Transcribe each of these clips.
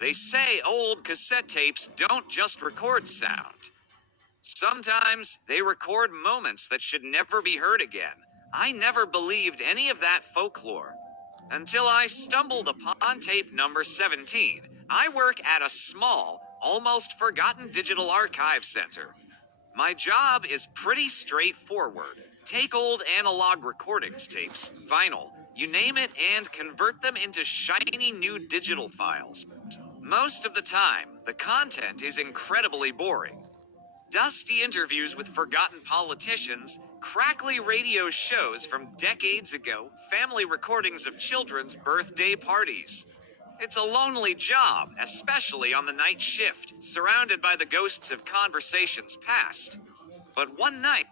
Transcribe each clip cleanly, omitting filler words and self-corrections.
They say old cassette tapes don't just record sound. Sometimes they record moments that should never be heard again. I never believed any of that folklore until I stumbled upon tape number 17. I work at a small, almost forgotten digital archive center. My job is pretty straightforward. Take old analog recordings tapes, vinyl, you name it, and convert them into shiny new digital files. Most of the time, the content is incredibly boring. Dusty interviews with forgotten politicians, crackly radio shows from decades ago, family recordings of children's birthday parties. It's a lonely job, especially on the night shift, surrounded by the ghosts of conversations past. But one night,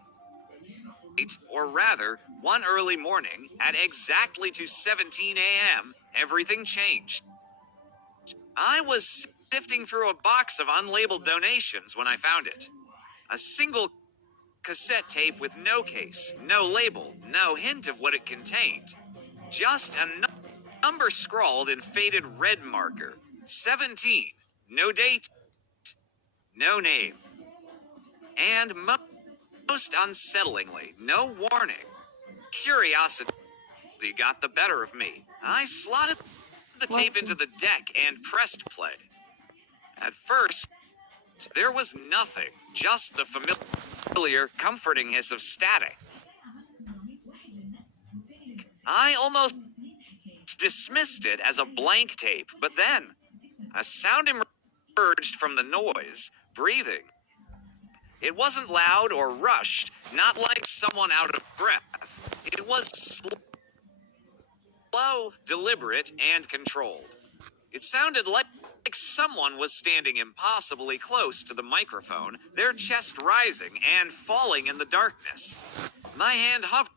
or rather, one early morning, at exactly 2:17 a.m., everything changed. I was sifting through a box of unlabeled donations when I found it. A single cassette tape with no case, no label, no hint of what it contained. Just a number scrawled in faded red marker. 17. No date, no name. And most unsettlingly, no warning. Curiosity got the better of me. I slotted the tape into the deck and pressed play. At first, there was nothing, just the familiar, comforting hiss of static. I almost dismissed it as a blank tape, but then a sound emerged from the noise, breathing. It wasn't loud or rushed, not like someone out of breath. It was slow, deliberate, and controlled. It sounded like someone was standing impossibly close to the microphone, their chest rising and falling in the darkness. My hand hovered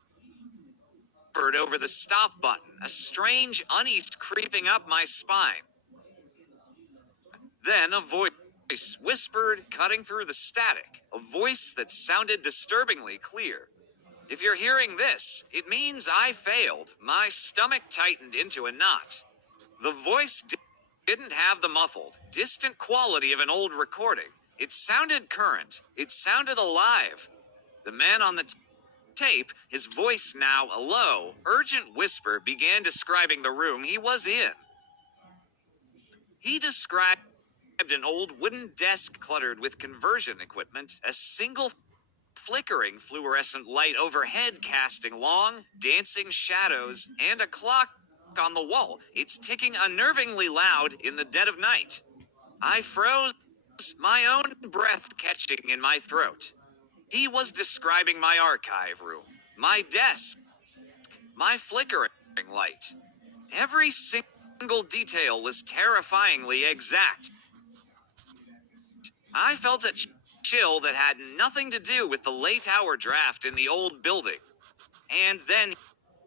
over the stop button, a strange unease creeping up my spine. Then a voice whispered, cutting through the static, a voice that sounded disturbingly clear. If you're hearing this, it means I failed. My stomach tightened into a knot. The voice didn't have the muffled, distant quality of an old recording. It sounded current. It sounded alive. The man on the tape, his voice now a low, urgent whisper, began describing the room he was in. He described an old wooden desk cluttered with conversion equipment, a single flickering fluorescent light overhead casting long, dancing shadows, and a clock on the wall. It's ticking unnervingly loud in the dead of night. I froze, my own breath catching in my throat. He was describing my archive room, my desk, my flickering light. Every single detail was terrifyingly exact. I felt a chill that had nothing to do with the late hour draft in the old building. And then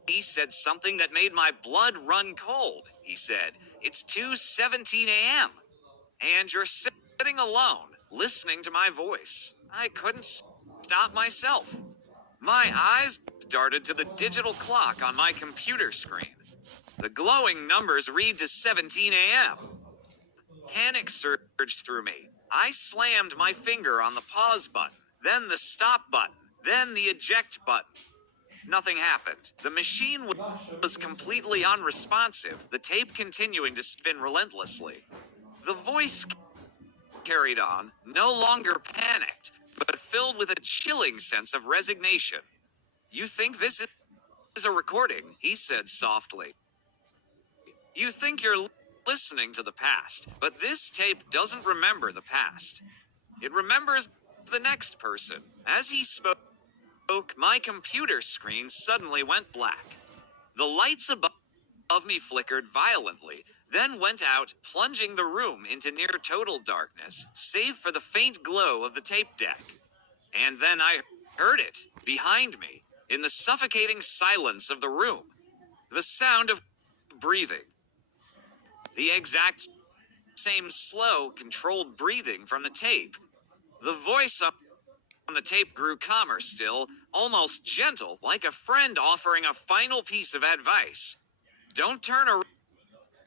he said something that made my blood run cold. He said, "It's 2:17 a.m. and you're sitting alone, listening to my voice." I couldn't stop myself. My eyes darted to the digital clock on my computer screen. The glowing numbers read to 17 a.m. Panic surged through me. I slammed my finger on the pause button, then the stop button, then the eject button. Nothing happened. The machine was completely unresponsive, the tape continuing to spin relentlessly. The voice carried on, no longer panicked, but filled with a chilling sense of resignation. "You think this is a recording?" he said softly. "You think you're listening to the past, but this tape doesn't remember the past. It remembers the next person." As he spoke, my computer screen suddenly went black. The lights above me flickered violently, then went out, plunging the room into near total darkness, save for the faint glow of the tape deck. And then I heard it, behind me, in the suffocating silence of the room. The sound of breathing. The exact same slow, controlled breathing from the tape. The voice on the tape grew calmer still, almost gentle, like a friend offering a final piece of advice. "Don't turn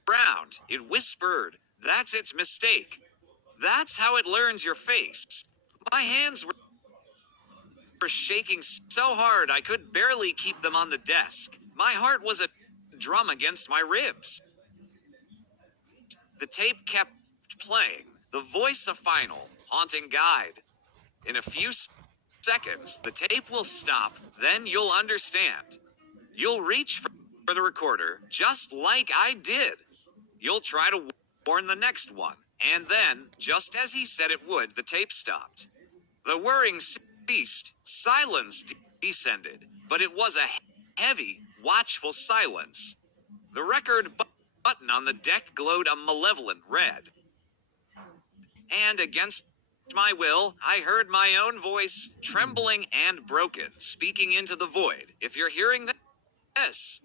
around," it whispered. That's its mistake. That's how it learns your face. My hands were shaking so hard I could barely keep them on the desk. My heart was a drum against my ribs. The tape kept playing, the voice of final, haunting guide. In a few seconds, the tape will stop, then you'll understand. You'll reach for the recorder, just like I did. You'll try to warn the next one, and then, just as he said it would, the tape stopped. The whirring ceased, silence descended, but it was a heavy, watchful silence. The record button on the deck glowed a malevolent red. And against my will, I heard my own voice, trembling and broken, speaking into the void. If you're hearing this,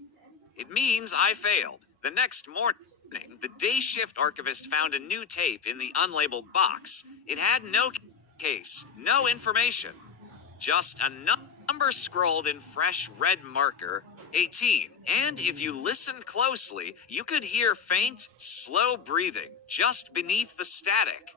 it means I failed. The next morning, the day shift archivist found a new tape in the unlabeled box. It had no case, no information, just a number scrolled in fresh red marker, 18. And if you listened closely, you could hear faint, slow breathing just beneath the static.